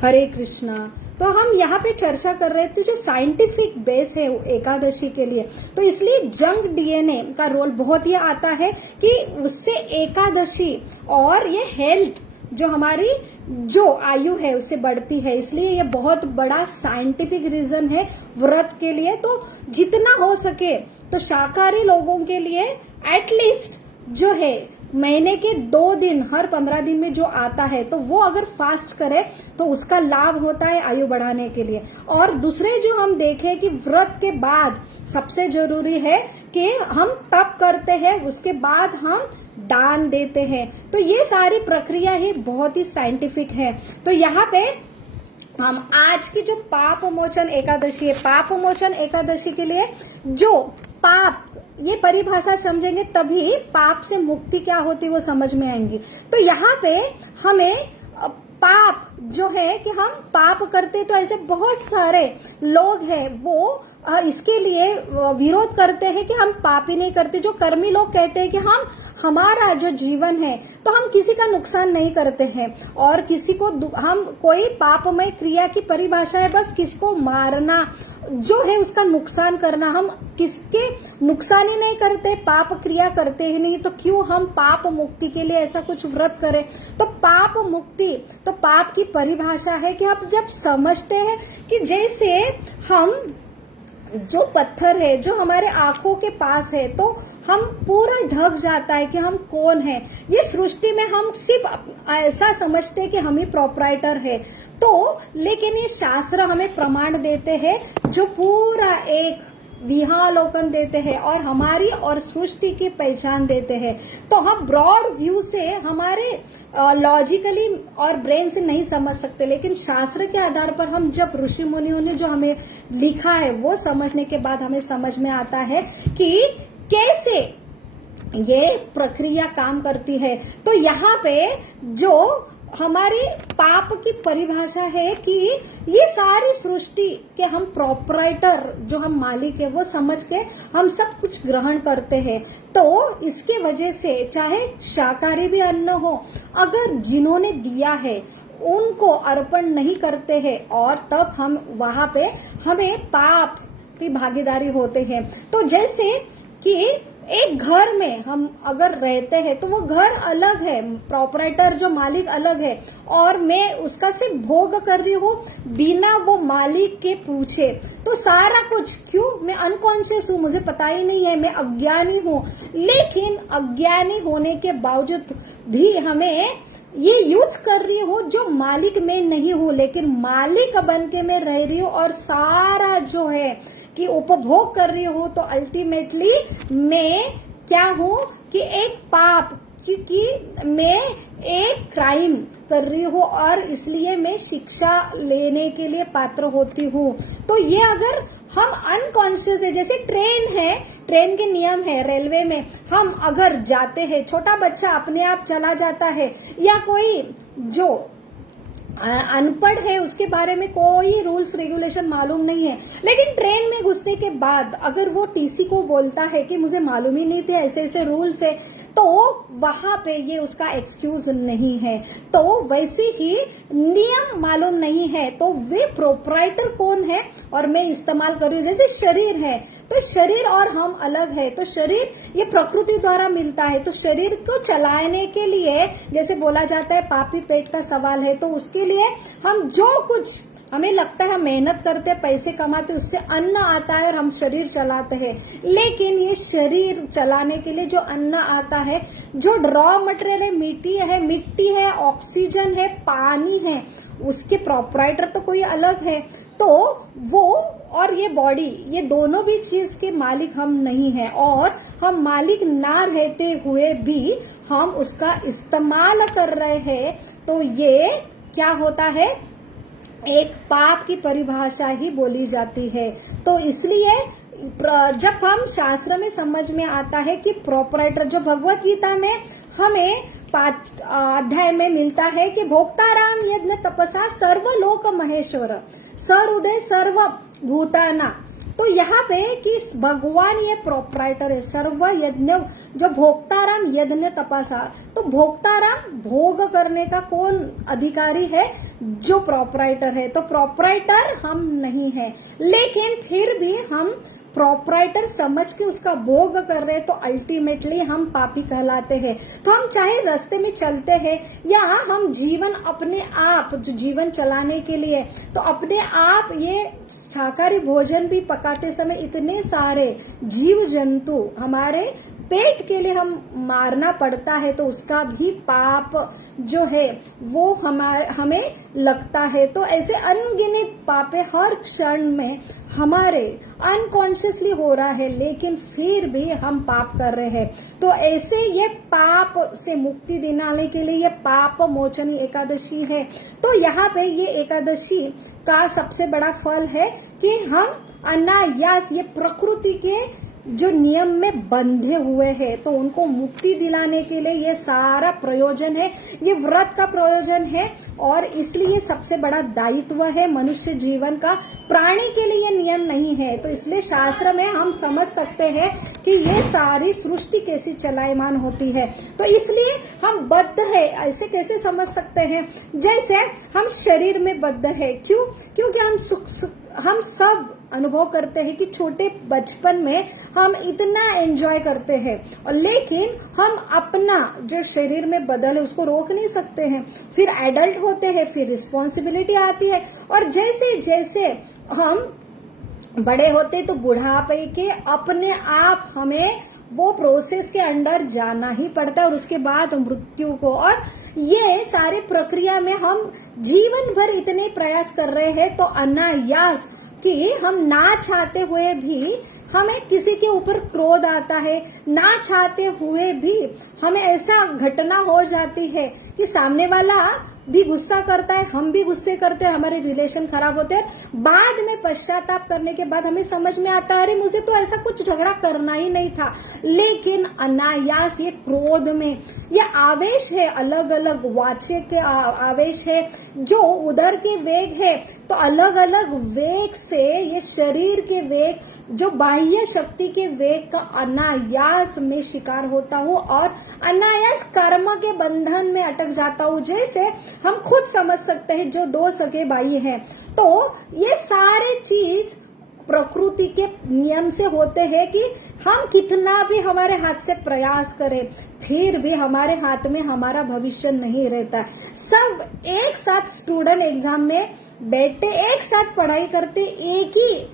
हरे कृष्णा। तो हम यहाँ पे चर्चा कर रहे थे जो साइंटिफिक बेस है एकादशी के लिए, तो इसलिए जंक डीएनए का रोल बहुत ही आता है कि उससे एकादशी और ये हेल्थ जो हमारी जो आयु है उससे बढ़ती है, इसलिए ये बहुत बड़ा साइंटिफिक रीजन है व्रत के लिए। तो जितना हो सके तो शाकाहारी लोगों के लिए एटलीस्ट जो है महीने के 2 दिन हर 15 दिन में जो आता है तो वो अगर फास्ट करे तो उसका लाभ होता है आयु बढ़ाने के लिए। और दूसरे जो हम देखें कि व्रत के बाद सबसे जरूरी है कि हम तप करते हैं, उसके बाद हम दान देते हैं। तो ये सारी प्रक्रिया ही बहुत ही साइंटिफिक है। तो यहाँ पे हम आज की जो पाप मोचन एकादशी है, पाप मोचन एकादशी के लिए जो पाप, ये परिभाषा समझेंगे तभी पाप से मुक्ति क्या होती है वो समझ में आएंगी। तो यहाँ पे हमें पाप जो है कि हम पाप करते, तो ऐसे बहुत सारे लोग हैं वो इसके लिए विरोध करते हैं कि हम पाप ही नहीं करते। जो कर्मी लोग कहते हैं कि हमारा जो जीवन है तो हम किसी का नुकसान नहीं करते हैं और किसी को हम कोई पापमय क्रिया की परिभाषा है बस किसको मारना जो है उसका नुकसान करना, हम किसके नुकसान ही नहीं करते, पाप क्रिया करते ही नहीं, तो क्यों हम पाप मुक्ति के लिए ऐसा कुछ व्रत करें। तो पाप मुक्ति, तो पाप की परिभाषा है कि आप जब समझते हैं कि जैसे हम जो पत्थर है जो हमारे आंखों के पास है तो हम पूरा ढक जाता है कि हम कौन है। ये सृष्टि में हम सिर्फ ऐसा समझते हैं कि हम ही प्रोप्राइटर है, तो लेकिन ये शास्त्र हमें प्रमाण देते हैं जो पूरा एक विहालोकन देते हैं और हमारी और सृष्टि की पहचान देते हैं। तो हम ब्रॉड व्यू से हमारे लॉजिकली और ब्रेन से नहीं समझ सकते, लेकिन शास्त्र के आधार पर हम जब ऋषि मुनियों ने जो हमें लिखा है वो समझने के बाद हमें समझ में आता है कि कैसे ये प्रक्रिया काम करती है। तो यहाँ पे जो हमारी पाप की परिभाषा है कि ये सारी सृष्टि के हम प्रोपराइटर जो हम मालिक है वो समझ के हम सब कुछ ग्रहण करते हैं। तो इसके वजह से चाहे शाकाहारी भी अन्न हो, अगर जिन्होंने दिया है उनको अर्पण नहीं करते हैं और तब हम वहां पे हमें पाप की भागीदारी होते हैं। तो जैसे कि एक घर में हम अगर रहते हैं तो वो घर अलग है, प्रोपराइटर जो मालिक अलग है और मैं उसका सिर्फ भोग कर रही हूँ बिना वो मालिक के पूछे। तो सारा कुछ क्यों, मैं अनकॉन्शियस हूँ, मुझे पता ही नहीं है, मैं अज्ञानी हूँ। लेकिन अज्ञानी होने के बावजूद भी हमें ये यूज कर रही हूँ जो मालिक में नहीं हूँ, लेकिन मालिक बन के मैं रह रही हूँ और सारा जो है कि उपभोग कर रही हूँ। तो अल्टीमेटली मैं क्या हूँ कि एक पाप की मैं एक क्राइम कर रही हूँ और इसलिए मैं शिक्षा लेने के लिए पात्र होती हूँ। तो ये अगर हम अनकॉन्शियस है, जैसे ट्रेन है, ट्रेन के नियम है रेलवे में, हम अगर जाते हैं, छोटा बच्चा अपने आप चला जाता है या कोई जो अनपढ़ है उसके बारे में कोई रूल्स रेगुलेशन मालूम नहीं है, लेकिन ट्रेन में घुसने के बाद अगर वो टीसी को बोलता है कि मुझे मालूम ही नहीं थे ऐसे ऐसे रूल्स है, तो वहां पे ये उसका एक्सक्यूज नहीं है। तो वैसे ही नियम मालूम नहीं है तो वे प्रोपराइटर कौन है और मैं इस्तेमाल कर रही हूँ। जैसे शरीर है तो शरीर और हम अलग है, तो शरीर ये प्रकृति द्वारा मिलता है, तो शरीर को चलाने के लिए जैसे बोला जाता है पापी पेट का सवाल है, तो उसके लिए हम जो कुछ हमें लगता है मेहनत करते पैसे कमाते उससे अन्न आता है और हम शरीर चलाते हैं। लेकिन ये शरीर चलाने के लिए जो अन्न आता है, जो रॉ मटेरियल है, मिट्टी है, ऑक्सीजन है, पानी है, उसके प्रोपराइटर तो कोई अलग है। तो वो और ये बॉडी, ये दोनों भी चीज के मालिक हम नहीं है और हम मालिक ना रहते हुए भी हम उसका इस्तेमाल कर रहे हैं। तो ये क्या होता है, एक पाप की परिभाषा ही बोली जाती है। तो इसलिए जब हम शास्त्र में समझ में आता है कि प्रोपराइटर, जो भगवत गीता में हमें 5 अध्याय में मिलता है कि भोक्ताराम यज्ञ तपसा सर्वलोक महेश्वर सर उदय सर्व भूताना, तो यहाँ पे कि भगवान ये प्रोप्राइटर है, सर्व यज्ञ जो भोक्ताराम यज्ञ तपासा, तो भोक्ताराम भोग करने का कौन अधिकारी है? जो प्रोप्राइटर है। तो प्रोप्राइटर हम नहीं है, लेकिन फिर भी हम प्रोप्राइटर समझ के उसका भोग कर रहे हैं, तो अल्टीमेटली हम पापी कहलाते हैं। तो हम चाहे रास्ते में चलते हैं या हम जीवन अपने आप जो जीवन चलाने के लिए, तो अपने आप ये शाकाहारी भोजन भी पकाते समय इतने सारे जीव जंतु हमारे पेट के लिए हम मारना पड़ता है, तो उसका भी पाप जो है वो हमें लगता है। तो ऐसे अनगिनत पापे हर क्षण में हमारे अनकॉन्शियसली हो रहा है, लेकिन फिर भी हम पाप कर रहे हैं। तो ऐसे ये पाप से मुक्ति दिलाने के लिए ये पाप मोचनी एकादशी है। तो यहाँ पे ये एकादशी का सबसे बड़ा फल है कि हम अनायास ये प्रकृति के जो नियम में बंधे हुए हैं, तो उनको मुक्ति दिलाने के लिए ये सारा प्रयोजन है, ये व्रत का प्रयोजन है। और इसलिए सबसे बड़ा दायित्व है मनुष्य जीवन का, प्राणी के लिए ये नियम नहीं है। तो इसलिए शास्त्र में हम समझ सकते हैं कि ये सारी सृष्टि कैसी चलायमान होती है। तो इसलिए हम बद्ध है, ऐसे कैसे समझ सकते हैं? जैसे हम शरीर में बद्ध है, क्यों? क्योंकि हम सब अनुभव करते हैं कि छोटे बचपन में हम इतना एंजॉय करते हैं, और लेकिन हम अपना जो शरीर में बदल है उसको रोक नहीं सकते हैं। फिर एडल्ट होते हैं, फिर रिस्पॉन्सिबिलिटी आती है, और जैसे जैसे हम बड़े होते तो बुढ़ापे के अपने आप हमें वो प्रोसेस के अंदर जाना ही पड़ता है, और उसके बाद मृत्यु को। और ये सारे प्रक्रिया में हम जीवन भर इतने प्रयास कर रहे हैं, तो अनायास कि हम ना चाहते हुए भी हमें किसी के ऊपर क्रोध आता है, ना चाहते हुए भी हमें ऐसा घटना हो जाती है कि सामने वाला भी गुस्सा करता है, हम भी गुस्से करते हैं, हमारे रिलेशन खराब होते हैं। बाद में पश्चाताप करने के बाद हमें समझ में आता है अरे मुझे तो ऐसा कुछ झगड़ा करना ही नहीं था। लेकिन अनायास ये क्रोध में ये आवेश है, अलग अलग वाच्य के आवेश है, जो उधर के वेग है, तो अलग अलग वेग से ये शरीर के वेग, जो बाह्य शक्ति के वेग का अनायास में शिकार होता हूँ, और अनायास कर्म के बंधन में अटक जाता हूँ। जैसे हम खुद समझ सकते हैं जो दो सगे भाई हैं, तो ये सारे चीज प्रकृति के नियम से होते हैं कि हम कितना भी हमारे हाथ से प्रयास करें, फिर भी हमारे हाथ में हमारा भविष्य नहीं रहता। सब एक साथ स्टूडेंट एग्जाम में बैठते, एक साथ पढ़ाई करते, एक ही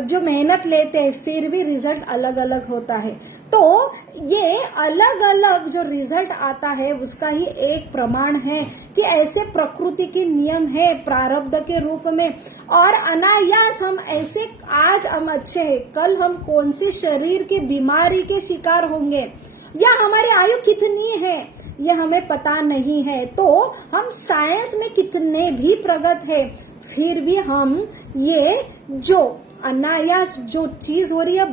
जो मेहनत लेते हैं, फिर भी रिजल्ट अलग अलग होता है। तो ये अलग अलग जो रिजल्ट आता है उसका ही एक प्रमाण है कि ऐसे प्रकृति के नियम है प्रारब्ध के रूप में। और अनायास हम ऐसे, आज हम अच्छे हैं, कल हम कौन से शरीर के बीमारी के शिकार होंगे, या हमारी आयु कितनी है ये हमें पता नहीं है। तो हम साइंस में कितने भी प्रगत है, फिर भी हम ये जो अनायास जो चीज हो रही है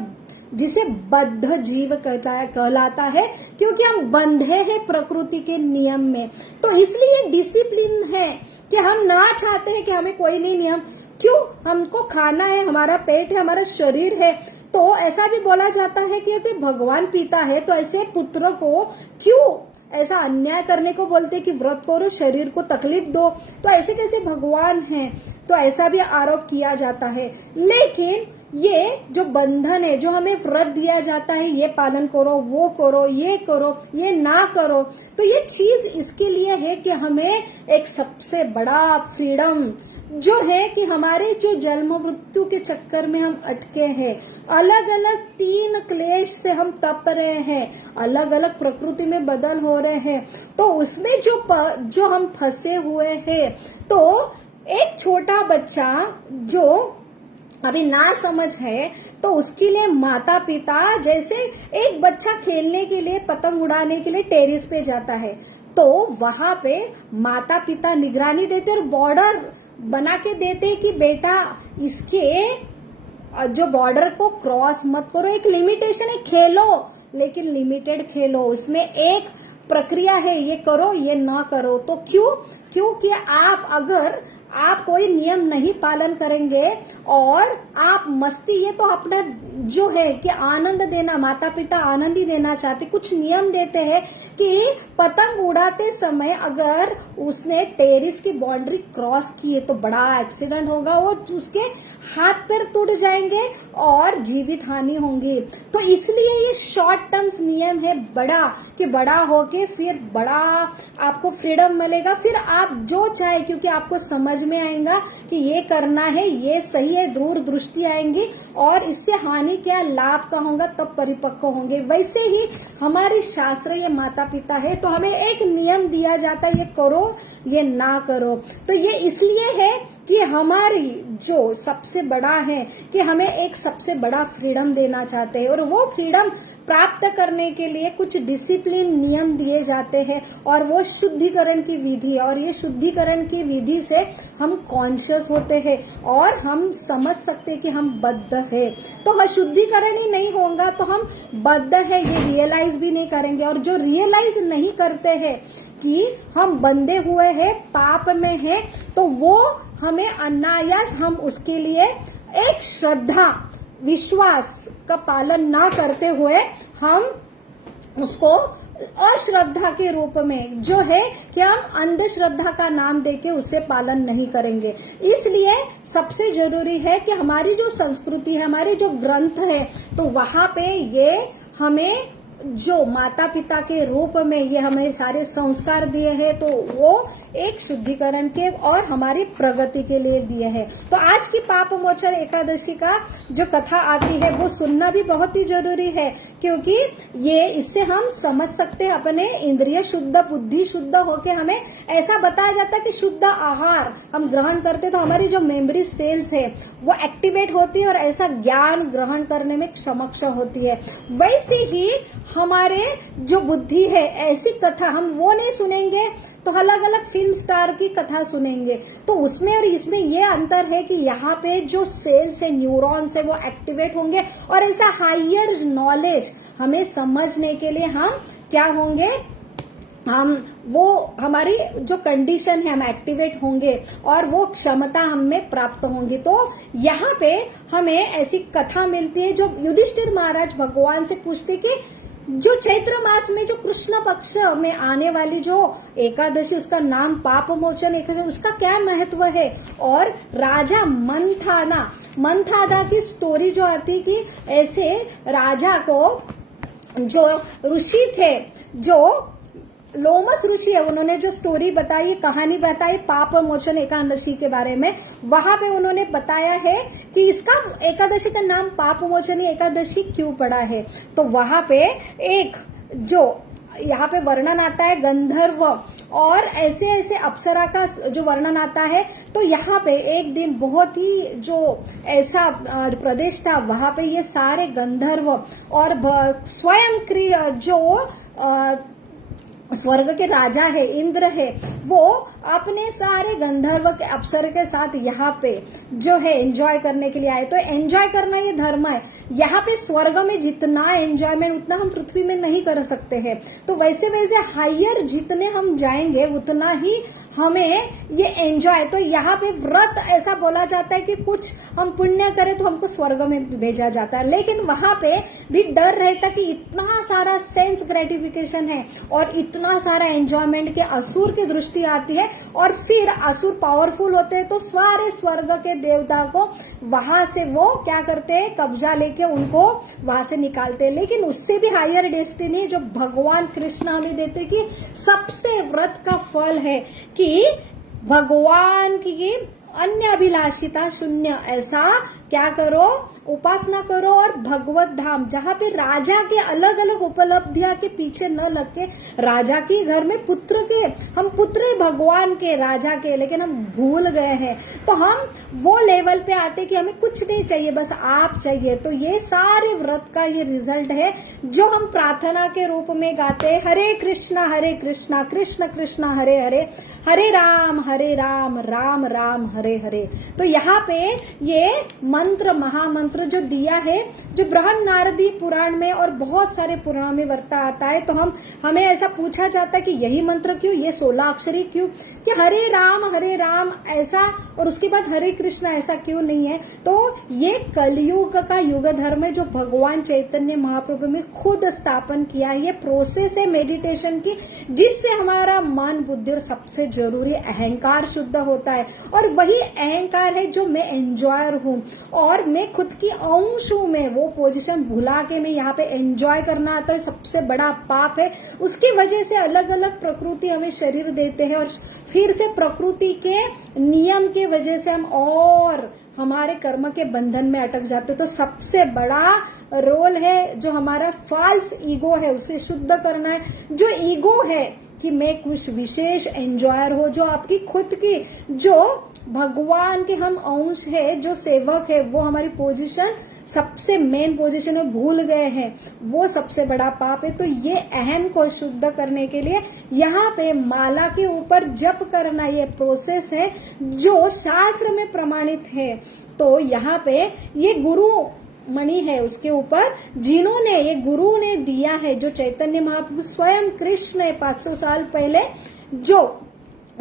जिसे बद्ध जीव कहलाता है, क्योंकि हम बंधे हैं प्रकृति के नियम में। तो इसलिए डिसिप्लिन है कि हम ना चाहते हैं कि हमें कोई नहीं नियम, क्यों? हमको खाना है, हमारा पेट है, हमारा शरीर है। तो ऐसा भी बोला जाता है कि यदि भगवान पिता है तो ऐसे पुत्र को क्यों ऐसा अन्याय करने को बोलते कि व्रत करो, शरीर को तकलीफ दो, तो ऐसे कैसे भगवान हैं? तो ऐसा भी आरोप किया जाता है। लेकिन ये जो बंधन है, जो हमें व्रत दिया जाता है, ये पालन करो, वो करो, ये ना करो, तो ये चीज इसके लिए है कि हमें एक सबसे बड़ा फ्रीडम जो है कि हमारे जो जन्म मृत्यु के चक्कर में हम अटके हैं, अलग अलग 3 क्लेश से हम तप रहे हैं, अलग अलग प्रकृति में बदल हो रहे हैं, तो उसमें जो हम फंसे हुए हैं। तो एक छोटा बच्चा जो अभी ना समझ है, तो उसके लिए माता पिता, जैसे एक बच्चा खेलने के लिए, पतंग उड़ाने के लिए टेरिस पे जाता है, तो वहां पे माता पिता निगरानी देते और बॉर्डर बना के देते कि बेटा इसके जो बॉर्डर को क्रॉस मत करो, एक लिमिटेशन है, खेलो लेकिन लिमिटेड खेलो, उसमें एक प्रक्रिया है, ये करो ये ना करो। तो क्योंकि आप अगर आप कोई नियम नहीं पालन करेंगे और आप मस्ती, ये तो अपना जो है कि आनंद देना, माता पिता आनंद ही देना चाहते, कुछ नियम देते हैं कि पतंग उड़ाते समय अगर उसने टेरिस की बाउंड्री क्रॉस की है तो बड़ा एक्सीडेंट होगा, वो उसके हाथ पैर टूट जाएंगे और जीवित हानि होंगी। तो इसलिए ये शॉर्ट टर्म्स नियम है बड़ा, कि बड़ा होके फिर बड़ा आपको फ्रीडम मिलेगा, फिर आप जो चाहे, क्योंकि आपको समझ में आएगा कि ये करना है, ये सही है, दूर दृष्टि आएंगी और इससे हानि क्या लाभ का होगा, तब परिपक्व होंगे। वैसे ही हमारे शास्त्र, ये माता पिता है तो हमें एक नियम दिया जाता है, ये करो ये ना करो। तो ये इसलिए है कि हमारी जो सबसे बड़ा है कि हमें एक सबसे बड़ा फ्रीडम देना चाहते हैं और वो फ्रीडम प्राप्त करने के लिए कुछ डिसिप्लिन नियम दिए जाते हैं और वो शुद्धिकरण की विधि है। और ये शुद्धिकरण की विधि से हम कॉन्शियस होते हैं और हम समझ सकते हैं कि हम बद्ध है। तो शुद्धिकरण ही नहीं होगा तो हम बद्ध है ये रियलाइज भी नहीं करेंगे। और जो रियलाइज नहीं करते हैं कि हम बंधे हुए हैं, पाप में है, तो वो हमें अनायास हम उसके लिए एक श्रद्धा विश्वास का पालन ना करते हुए हम उसको अश्रद्धा के रूप में जो है कि हम अंधश्रद्धा का नाम देके उससे पालन नहीं करेंगे। इसलिए सबसे जरूरी है कि हमारी जो संस्कृति है, हमारे जो ग्रंथ है, तो वहां पे ये हमें जो माता पिता के रूप में ये हमें सारे संस्कार दिए हैं, तो वो एक शुद्धिकरण के और हमारी प्रगति के लिए दिए हैं। तो आज की पाप मोचन एकादशी का जो कथा आती है वो सुनना भी बहुत ही जरूरी है, क्योंकि ये इससे हम समझ सकते हैं अपने इंद्रिय शुद्ध, बुद्धि शुद्ध होके हमें ऐसा बताया जाता है कि शुद्ध आहार हम ग्रहण करते तो हमारी जो मेमोरी सेल्स है वो एक्टिवेट होती है और ऐसा ज्ञान ग्रहण करने में समक्ष होती है। वैसे ही हमारे जो बुद्धि है, ऐसी कथा हम वो नहीं सुनेंगे तो अलग अलग फिल्म स्टार की कथा सुनेंगे। तो उसमें और इसमें ये अंतर है कि यहाँ पे जो सेल्स है, न्यूरॉन्स है, वो एक्टिवेट होंगे और ऐसा हायर नॉलेज हमें समझने के लिए हम क्या होंगे, हम वो हमारी जो कंडीशन है हम एक्टिवेट होंगे और वो क्षमता हमें प्राप्त होंगी। तो यहाँ पे हमें ऐसी कथा मिलती है जो युधिष्ठिर महाराज भगवान से पूछते कि जो चैत्र मास में जो कृष्ण पक्ष में आने वाली जो एकादशी, उसका नाम पाप मोचन एकादशी, उसका क्या महत्व है। और राजा मंथाना की स्टोरी जो आती कि ऐसे राजा को जो ऋषि थे, जो लोमस ऋषि है, उन्होंने जो स्टोरी बताई, कहानी बताई पाप मोचन एकादशी के बारे में, वहां पे उन्होंने बताया है कि इसका एकादशी का नाम पाप मोचन एकादशी क्यों पड़ा है। तो वहां पे एक जो यहाँ पे वर्णन आता है गंधर्व और ऐसे ऐसे अप्सरा का जो वर्णन आता है। तो यहाँ पे एक दिन बहुत ही जो ऐसा प्रदेश था, वहां पे ये सारे गंधर्व और स्वयं जो स्वर्ग के राजा है, इंद्र है, वो अपने सारे गंधर्व के अप्सर के साथ यहाँ पे जो है एंजॉय करने के लिए आए। तो एंजॉय करना ये धर्म है। यहाँ पे स्वर्ग में जितना एंजॉयमेंट उतना हम पृथ्वी में नहीं कर सकते हैं। तो वैसे वैसे हायर जितने हम जाएंगे उतना ही हमें ये एंजॉय। तो यहाँ पे व्रत ऐसा बोला जाता है कि कुछ हम पुण्य करें तो हमको स्वर्ग में भेजा जाता है, लेकिन वहां पे भी डर रहता कि इतना सारा सेंस ग्रेटिफिकेशन है और इतना सारा एंजॉयमेंट के असुर की दृष्टि आती है और फिर असुर पावरफुल होते हैं तो सारे स्वर्ग के देवता को वहां से वो क्या करते हैं, कब्जा लेके उनको वहां से निकालते हैं। लेकिन उससे भी हायर डेस्टिनी जो भगवान कृष्ण हमें देते कि सबसे व्रत का फल है कि भगवान की अन्य अभिलाषिता शून्य, ऐसा क्या करो, उपासना करो और भगवत धाम जहाँ पे राजा के अलग अलग उपलब्धियां के पीछे न लग के, राजा के घर में पुत्र के, हम पुत्र भगवान के राजा के, लेकिन हम भूल गए हैं। तो हम वो लेवल पे आते कि हमें कुछ नहीं चाहिए, बस आप चाहिए। तो ये सारे व्रत का ये रिजल्ट है जो हम प्रार्थना के रूप में गाते हैं, हरे कृष्णा कृष्ण कृष्ण हरे हरे, हरे राम राम राम हरे हरे। तो यहाँ पे ये मंत्र, महामंत्र जो दिया है, जो बृहद नारदी पुराण में और बहुत सारे पुराण में वर्ता आता है, तो हमें ऐसा पूछा जाता है कि यही मंत्र क्यों, ये 16 अक्षरी क्यों, कि हरे राम ऐसा और उसके बाद हरे कृष्ण ऐसा क्यों नहीं है। तो ये कलयुग का युग धर्म है जो भगवान चैतन्य महाप्रभु में खुद स्थापन किया है। ये प्रोसेस है मेडिटेशन की, जिससे हमारा मन, बुद्धि और सबसे जरूरी अहंकार शुद्ध होता है। और वही अहंकार है जो मैं एंजॉयर हूँ और मैं खुद की अंश हूँ, मैं वो पोजीशन भुला के मैं यहाँ पे एंजॉय करना आता है, सबसे बड़ा पाप है। उसकी वजह से अलग अलग प्रकृति हमें शरीर देते हैं और फिर से प्रकृति के नियम की वजह से हम और हमारे कर्म के बंधन में अटक जाते। तो सबसे बड़ा रोल है जो हमारा फॉल्स ईगो है उसे शुद्ध करना है। जो ईगो है कि मैं कुछ विशेष एंजॉयर हो, जो आपकी खुद की, जो भगवान के हम अंश है, जो सेवक है, वो हमारी पोजीशन, सबसे मेन पोजीशन में भूल गए हैं, वो सबसे बड़ा पाप है। तो ये अहम को शुद्ध करने के लिए यहाँ पे माला के ऊपर जप करना, ये प्रोसेस है जो शास्त्र में प्रमाणित है। तो यहाँ पे ये गुरु मणि है, उसके ऊपर जिन्होंने, ये गुरु ने दिया है, जो चैतन्य महाप्रभु स्वयं कृष्ण है, 500 साल पहले जो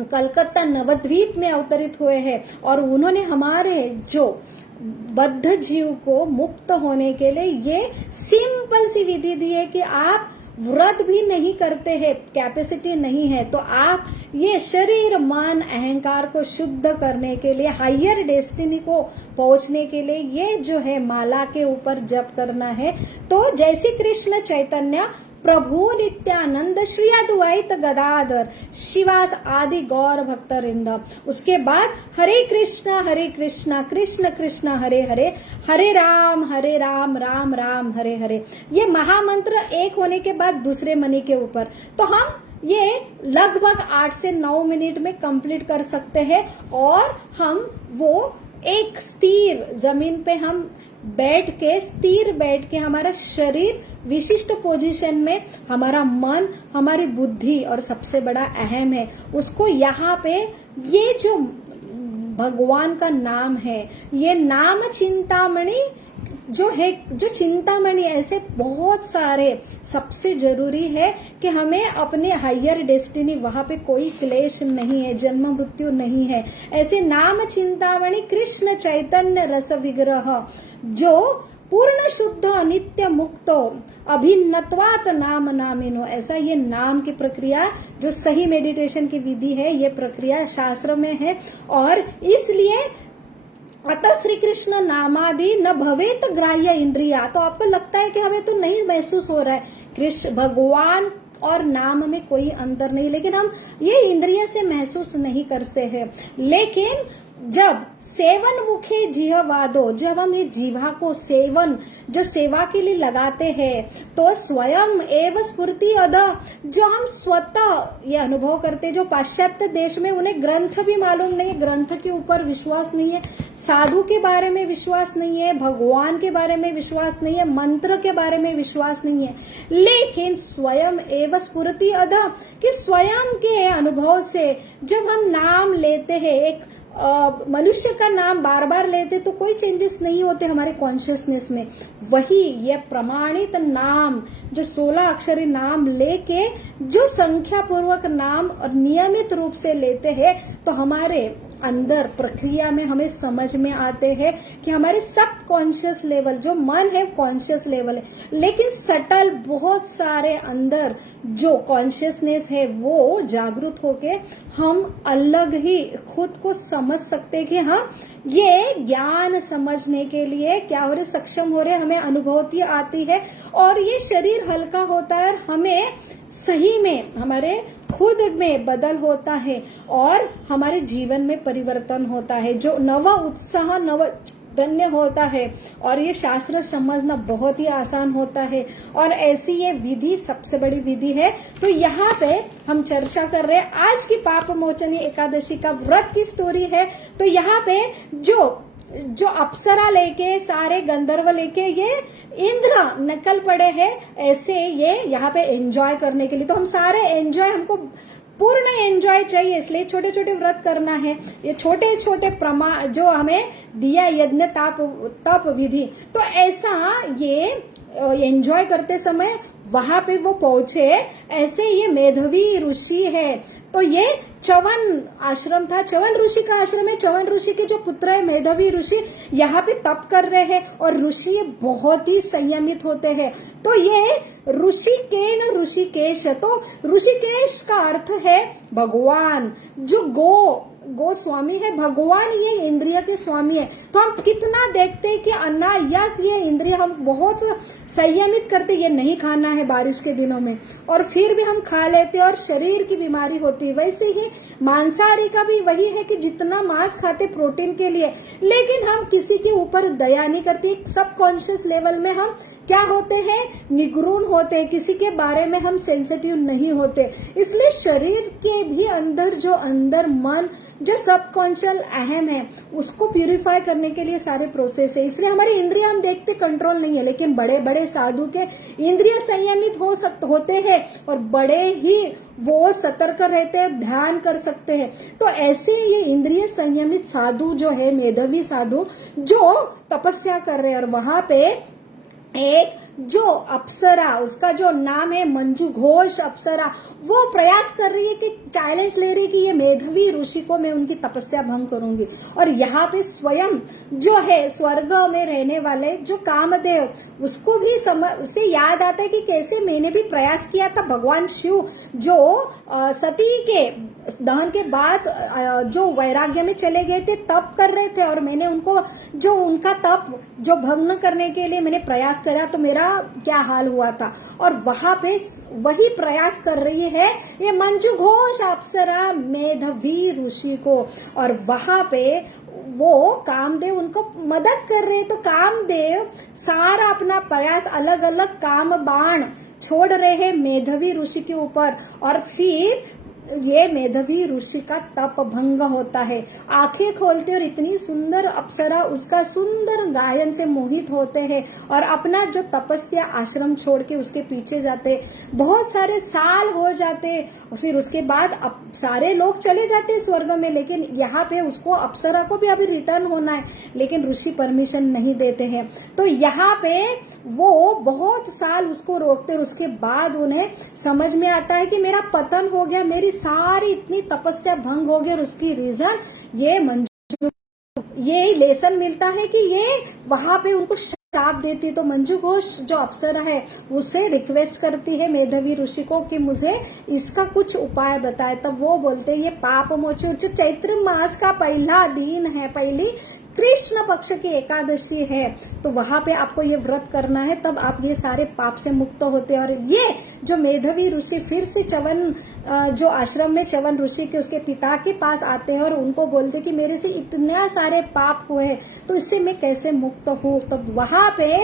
कलकत्ता नवद्वीप में अवतरित हुए हैं, और उन्होंने हमारे जो बद्ध जीव को मुक्त होने के लिए ये सिंपल सी विधि दी है कि आप व्रत भी नहीं करते हैं, कैपेसिटी नहीं है, तो आप ये शरीर, मन, अहंकार को शुद्ध करने के लिए, हायर डेस्टिनी को पहुंचने के लिए ये जो है माला के ऊपर जप करना है। तो जैसे कृष्ण चैतन्य प्रभु नित्यानंद श्री अद्वैत गदाधर शिवास आदि गौर भक्तवृंद, उसके बाद हरे कृष्णा कृष्ण कृष्ण हरे हरे, हरे राम राम राम हरे हरे। ये महामंत्र एक होने के बाद दूसरे मणि के ऊपर, तो हम ये लगभग 8 से 9 मिनट में कंप्लीट कर सकते हैं। और हम वो एक स्थिर जमीन पे हम बैठ के, स्थिर बैठ के, हमारा शरीर विशिष्ट पोजीशन में, हमारा मन, हमारी बुद्धि और सबसे बड़ा अहम है उसको यहाँ पे, ये जो भगवान का नाम है, ये नाम चिंतामणि जो है, जो चिंतामणि, ऐसे बहुत सारे, सबसे जरूरी है कि हमें अपने हायर डेस्टिनी, वहां पे कोई क्लेश नहीं है, जन्म मृत्यु नहीं है, ऐसे नाम चिंतामणि कृष्ण चैतन्य रस विग्रह जो पूर्ण शुद्ध नित्य मुक्तो अभिन्नत्वात नाम नामिनो, ऐसा ये नाम की प्रक्रिया जो सही मेडिटेशन की विधि है, ये प्रक्रिया शास्त्र में है। और इसलिए अतः श्री कृष्ण नामादि न भवेत ग्राह्य इंद्रिया, तो आपको लगता है कि हमें तो नहीं महसूस हो रहा है, कृष्ण भगवान और नाम में कोई अंतर नहीं, लेकिन हम ये इंद्रिय से महसूस नहीं करते हैं। लेकिन जब सेवन मुखे जिह्वादो, जब हम ये जीवा को सेवन, जो सेवा के लिए लगाते हैं, तो स्वयं एव स्फूर्ति अद, जो हम स्वतः ये अनुभव करते, जो पाश्चात्य देश में उन्हें ग्रंथ भी मालूम नहीं है, ग्रंथ के ऊपर विश्वास नहीं है, साधु के बारे में विश्वास नहीं है, भगवान के बारे में विश्वास नहीं है, मंत्र के बारे में विश्वास नहीं है, लेकिन स्वयं एव स्फूर्ति अद, कि स्वयं के अनुभव से जब हम नाम लेते हैं, एक मनुष्य का नाम बार बार लेते तो कोई चेंजेस नहीं होते हमारे कॉन्शियसनेस में। वही ये प्रमाणित नाम, जो 16 अक्षरी नाम लेके जो संख्या पूर्वक नाम और नियमित रूप से लेते हैं, तो हमारे अंदर प्रक्रिया में हमें समझ में आते हैं कि हमारे सब कॉन्शियस लेवल, जो मन है कॉन्शियस लेवल है, लेकिन सटल बहुत सारे अंदर जो कॉन्शियसनेस है वो जागृत होके हम अलग ही खुद को समझ सकते हैं कि हम ये ज्ञान समझने के लिए क्या हो रहे, सक्षम हो रहे, हमें अनुभूति आती है और ये शरीर हल्का होता है और हमें सही में हमारे खुद में बदल होता है और हमारे जीवन में परिवर्तन होता है, जो नव उत्साह, नव धन्य होता है। और ये शास्त्र समझना बहुत ही आसान होता है और ऐसी ये विधि सबसे बड़ी विधि है। तो यहाँ पे हम चर्चा कर रहे हैं आज की पाप मोचनी एकादशी का व्रत की स्टोरी है। तो यहाँ पे जो अप्सरा लेके, सारे गंधर्व लेके ये इंद्र निकल पड़े हैं, ऐसे ये यहाँ पे एंजॉय करने के लिए। तो हम सारे एंजॉय, हमको पूर्ण एंजॉय चाहिए, इसलिए छोटे छोटे व्रत करना है। ये छोटे छोटे प्रमाण जो हमें दिया यज्ञ तप विधि, तो ऐसा ये एंजॉय करते समय वहां पे वो पहुंचे। ऐसे ये मेधावी ऋषि है, तो ये च्यवन आश्रम था, च्यवन ऋषि का आश्रम है। च्यवन ऋषि के जो पुत्र है मेधावी ऋषि, यहाँ पे तप कर रहे हैं और ऋषि बहुत ही संयमित होते हैं। तो ये ऋषिकेन ऋषिकेश, तो ऋषिकेश का अर्थ है भगवान। जो गो स्वामी है, भगवान ये इंद्रिय के स्वामी है। तो हम कितना देखते हैं कि अनायास ये इंद्रिय हम बहुत संयमित करते, ये नहीं खाना है बारिश के दिनों में, और फिर भी हम खा लेते और शरीर की बीमारी होती है। वैसे ही मांसाहारी का भी वही है कि जितना मांस खाते प्रोटीन के लिए, लेकिन हम किसी के ऊपर दया नहीं करते। सबकॉन्शियस लेवल में हम क्या होते हैं, निगुण होते हैं, किसी के बारे में हम सेंसिटिव नहीं होते। इसलिए शरीर के भी अंदर जो अंदर मन जो सबकॉन्शियल अहम है, उसको प्यूरिफाई करने के लिए सारे प्रोसेस है। इसलिए हमारी इंद्रिय हम देखते कंट्रोल नहीं है, लेकिन बड़े बड़े साधु के इंद्रिय संयमित होते हैं और बड़े ही वो सतर्क रहते हैं, ध्यान कर सकते हैं। तो ऐसे ये इंद्रिय संयमित साधु जो है, मेधावी साधु जो तपस्या कर रहे हैं, और वहां पे एक जो अप्सरा, उसका जो नाम है मंजू घोष अप्सरा, वो प्रयास कर रही है कि चैलेंज ले रही है कि ये मेधावी ऋषि को मैं उनकी तपस्या भंग करूंगी। और यहाँ पे स्वयं जो है स्वर्ग में रहने वाले जो कामदेव, उसको भी उसे याद आता है कि कैसे मैंने भी प्रयास किया था। भगवान शिव जो सती के दहन के बाद जो वैराग्य में चले गए थे, तप कर रहे थे, और मैंने उनको जो उनका तप जो भंग करने के लिए मैंने प्रयास करा, तो मेरा क्या हाल हुआ था। और वहां पे वही प्रयास कर रही है ये मंजू घोष अप्सरा मेधावी ऋषि को, और वहां पे वो कामदेव उनको मदद कर रहे हैं। तो कामदेव सारा अपना प्रयास, अलग अलग काम बाण छोड़ रहे हैं मेधावी ऋषि के ऊपर, और फिर ये मेधावी ऋषि का तप भंग होता है। आंखें खोलते और इतनी सुंदर अप्सरा उसका सुंदर गायन से मोहित होते हैं और अपना जो तपस्या आश्रम छोड़ के उसके पीछे जाते। बहुत सारे साल हो जाते और फिर उसके बाद सारे लोग चले जाते स्वर्ग में, लेकिन यहाँ पे उसको अप्सरा को भी अभी रिटर्न होना है, लेकिन ऋषि परमिशन नहीं देते हैं। तो यहाँ पे वो बहुत साल उसको रोकते, उसके बाद उन्हें समझ में आता है कि मेरा पतन हो गया, मेरी सारी इतनी तपस्या भंग हो गई। और उसकी रीजन ये लेसन मिलता है कि ये वहां पे उनको शाप देती। तो मंजू घोष जो अप्सरा है उसे रिक्वेस्ट करती है मेधावी ऋषि को कि मुझे इसका कुछ उपाय बताए। तब वो बोलते ये पाप मोचन, जो चैत्र मास का पहला दिन है, पहली कृष्ण पक्ष की एकादशी है, तो वहां पे आपको ये व्रत करना है, तब आप ये सारे पाप से मुक्त होते हैं। और ये जो मेधावी ऋषि फिर से च्यवन जो आश्रम में च्यवन ऋषि के उसके पिता के पास आते हैं और उनको बोलते कि मेरे से इतना सारे पाप हुए, तो इससे मैं कैसे मुक्त हूँ। तब वहां पे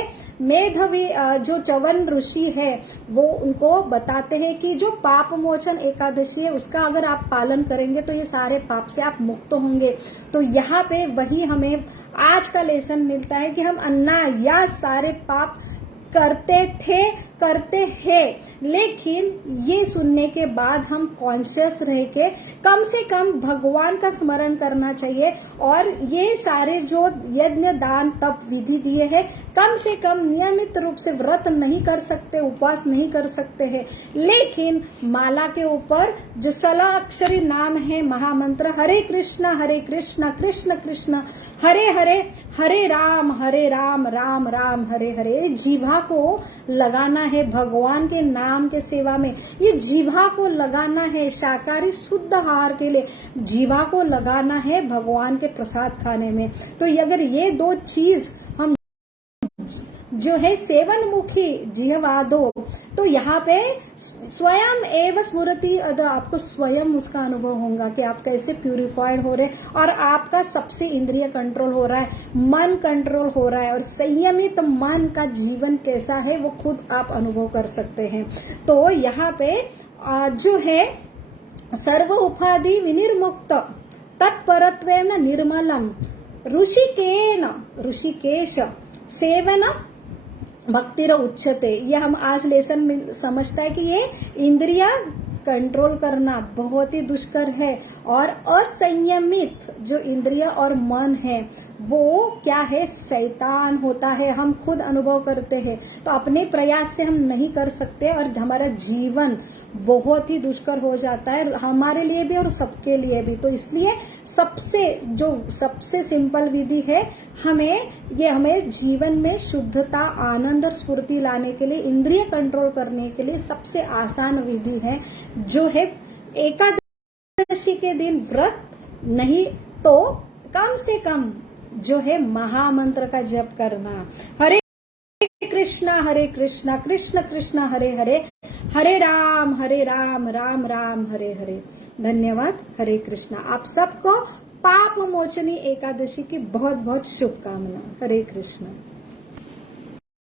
मेधावी जो च्यवन ऋषि है वो उनको बताते हैं कि जो पाप मोचन एकादशी है उसका अगर आप पालन करेंगे तो ये सारे पाप से आप मुक्त होंगे। तो यहाँ पे वही हमें आज का लेसन मिलता है कि हम अनायास सारे पाप करते हैं, लेकिन ये सुनने के बाद हम कॉन्शियस रह के कम से कम भगवान का स्मरण करना चाहिए। और ये सारे जो यज्ञ दान तप विधि दिए हैं, कम से कम नियमित रूप से व्रत नहीं कर सकते, उपवास नहीं कर सकते हैं, लेकिन माला के ऊपर जो 16 अक्षरी नाम है महामंत्र हरे कृष्णा कृष्ण कृष्ण हरे हरे, हरे राम राम राम हरे हरे, जीवा को लगाना है भगवान के नाम के सेवा में। ये जीवा को लगाना है शाकाहारी शुद्ध आहार के लिए, जीवा को लगाना है भगवान के प्रसाद खाने में। तो अगर ये दो चीज हम जो है सेवन मुखी जिहवादो, तो यहाँ पे स्वयं एवं स्मृति, आपको स्वयं उसका अनुभव होगा कि आप कैसे प्यूरिफाइड हो रहे और आपका सबसे इंद्रिय कंट्रोल हो रहा है, मन कंट्रोल हो रहा है, और संयमित मन का जीवन कैसा है वो खुद आप अनुभव कर सकते हैं। तो यहाँ पे जो है सर्व उपाधि विनिर्मुक्त तत्परत्वेन निर्मलम ऋषिकेश सेवन भक्तिर उच्चते। ये हम आज लेसन समझता है कि ये इंद्रिया कंट्रोल करना बहुत ही दुष्कर है। और असंयमित जो इंद्रिय और मन है वो क्या है, शैतान होता है, हम खुद अनुभव करते हैं। तो अपने प्रयास से हम नहीं कर सकते और हमारा जीवन बहुत ही दुष्कर हो जाता है, हमारे लिए भी और सबके लिए भी। तो इसलिए सबसे सिंपल विधि है, हमें जीवन में शुद्धता, आनंद और स्फूर्ति लाने के लिए, इंद्रिय कंट्रोल करने के लिए सबसे आसान विधि है जो है एकादशी के दिन व्रत, नहीं तो कम से कम जो है महामंत्र का जप करना। हरे कृष्णा कृष्ण कृष्ण हरे हरे, हरे राम राम राम हरे हरे। धन्यवाद। हरे कृष्णा। आप सबको पाप मोचनी एकादशी की बहुत बहुत शुभकामना। हरे कृष्णा।